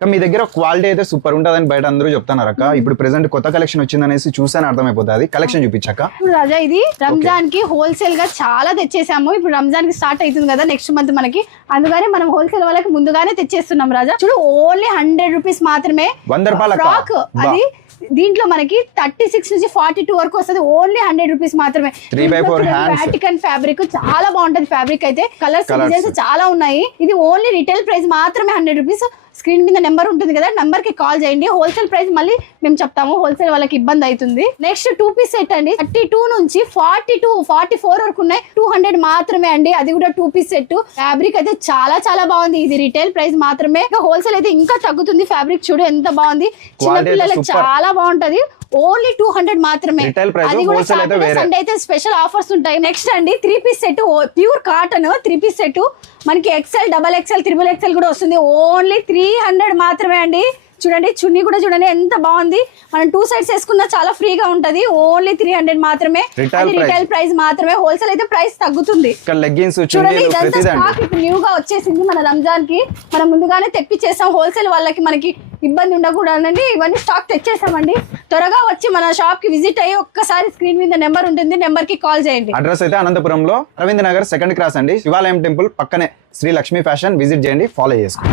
మీ దగ్గర క్వాలిటీ అయితే సూపర్ ఉంటుందని బయట అందరూ చెప్తున్నారు అక్క. ఇప్పుడు ప్రెసెంట్ కొత్త కలెక్షన్ వచ్చిందనేసి చూసాను అర్థమైపోతుంది. కలెక్షన్ చూపించాక ఇప్పుడు రాజా ఇది రంజాన్ కి హోల్సేల్ గా చాలా తెచ్చేసాము. ఇప్పుడు రంజాన్ కి స్టార్ట్ అవుతుంది కదా నెక్స్ట్ మంత్ మనకి, అందుకని మనం హోల్సేల్ వాళ్ళకి ముందుగానే తెచ్చేస్తున్నాం రాజా. చూడు ఓన్లీ 100 రూపీస్ మాత్రమే 100 రూపాయల ఫ్రాక్. అది దీంట్లో మనకి 36 నుంచి 42 వరకు వస్తుంది. ఓన్లీ 100 రూపీస్ మాత్రమే. 3/4 హ్యాండ్స్ వాటికన్ ఫ్యాబ్రిక్ చాలా బాగుంటది. ఫ్యాబ్రిక్ అయితే కలర్స్ డిజైన్స్ చాలా ఉన్నాయి. ఇది ఓన్లీ రిటైల్ ప్రైస్ మాత్రమే 100 రూపీస్. స్క్రీన్ మీద నెంబర్ ఉంటుంది కదా, నెంబర్ కి కాల్ చేయండి. హోల్సేల్ ప్రైస్ మళ్ళీ మేము చెప్తాము, హోల్సేల్ వాళ్ళకి ఇబ్బంది అవుతుంది. నెక్స్ట్ 2 పీస్ సెట్ అండి. 32 నుంచి 42, 44 వరకు ఉన్నాయి. 200 మాత్రమే అండి. అది కూడా 2 పీస్ సెట్. ఫ్యాబ్రిక్ అయితే చాలా చాలా బాగుంది. ఇది రిటైల్ ప్రైస్ మాత్రమే. హోల్సేల్ అయితే ఇంకా తగ్గుతుంది. ఫ్యాబ్రిక్ చూడు ఎంత బాగుంది. చిన్నపిల్లలకి చాలా బాగుంటది. ఓన్లీ 200 మాత్రమే. అది కూడా సండే అయితే స్పెషల్ ఆఫర్స్ ఉంటాయి. నెక్స్ట్ అండి 3 piece set pure cotton 3 piece set మనకి XL, XXL, XXL కూడా వస్తుంది. ఓన్లీ 300 మాత్రమే అండి. చూడండి చున్నీ కూడా చూడండి ఎంత బాగుంది. మనం 2 సైడ్స్ వేసుకున్నా చాలా ఫ్రీగా ఉంటది. ఓన్లీ 300 మాత్రమే. రిటైల్ ప్రైస్ మాత్రమే. హోల్సేల్ అయితే ప్రైస్ తగ్గుతుంది. చూడండి ఇదంతా స్టాక్ ఇప్పుడు న్యూ గా వచ్చేసింది. మన రంజాన్ కి మనం ముందుగానే తెప్పించేసాం. హోల్సేల్ వాళ్ళకి మనకి ఇబ్బంది ఉండకూడదండి. ఇవన్నీ స్టాక్ తెచ్చేసామండి. త్వరగా వచ్చి మన షాప్ కి విజిట్ అయ్యి ఒక్కసారి స్క్రీన్ మీద నెంబర్ ఉంటుంది, నెంబర్ కి కాల్ చేయండి. అడ్రస్ అయితే అనంతపురంలో రవీంద్ర నగర్ 2nd క్రాస్ అండి. శివాలయం టెంపుల్ పక్కనే శ్రీ లక్ష్మీ ఫ్యాషన్. విజిట్ చేయండి, ఫాలో చేసుకోండి.